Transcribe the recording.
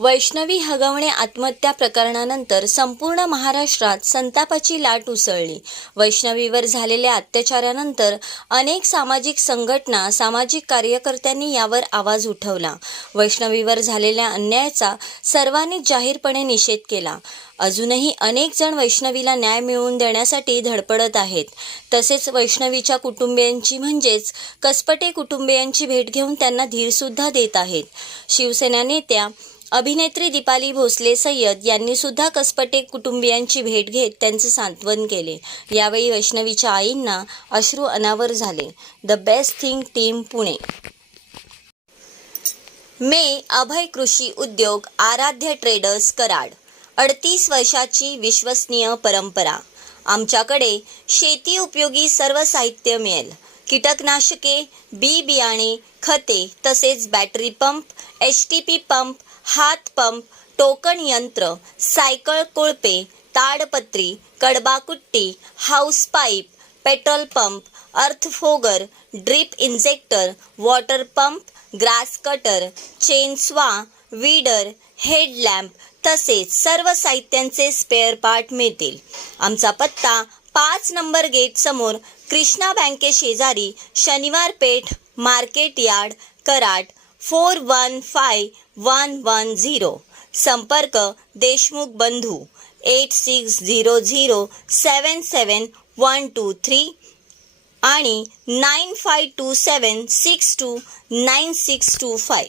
वैष्णवी हगवणे आत्महत्या प्रकरणानंतर संपूर्ण महाराष्ट्रात संतापाची लाट उसळली. वैष्णवीवर झालेल्या अत्याचारानंतर अनेक सामाजिक संघटना सामाजिक कार्यकर्त्यांनी यावर आवाज उठवला. वैष्णवीवर झालेल्या अन्यायाचा सर्वांनी जाहीरपणे निषेध केला. अजूनही अनेक जण वैष्णवीला न्याय मिळवून देण्यासाठी धडपडत आहेत. तसेच वैष्णवीच्या कुटुंबियांची म्हणजेच कसपटे कुटुंबियांची भेट घेऊन त्यांना धीरसुद्धा देत आहेत. शिवसेना नेत्या अभिनेत्री दीपाली भोसले सय्यद यांनी सुद्धा कसपटे कुटुंबियांची भेट घेत त्यांचे सांत्वन केले. यावेळी वैष्णवीच्या आईंना अश्रू अनावर झाले. The best thing team Pune. मे अभय कृषी उद्योग आराध्य ट्रेडर्स कराड. अडतीस वर्षाची विश्वसनीय परंपरा. आमच्याकडे शेती उपयोगी सर्व साहित्य मिळेल. कीटकनाशके बी बियाणे खते तसेच battery pump H T P pump हातपंप टोकण टोकन यंत्र सायकल कोळपे ताडपत्री कडबाकुट्टी hose pipe petrol pump अर्थफोगर drip injector water pump grass cutter chainsaw weeder headlamp तसेच सर्व साहित्यांचे स्पेअर पार्ट मिळतील. आमचा पत्ता पाच नंबर गेट समोर कृष्णा बँके शेजारी Shaniwar Peth market yard Karad four one five one one zero. संपर्क देशमुख बंधू eight six zero zero seven seven one two three आणि nine five two seven six two nine six two five.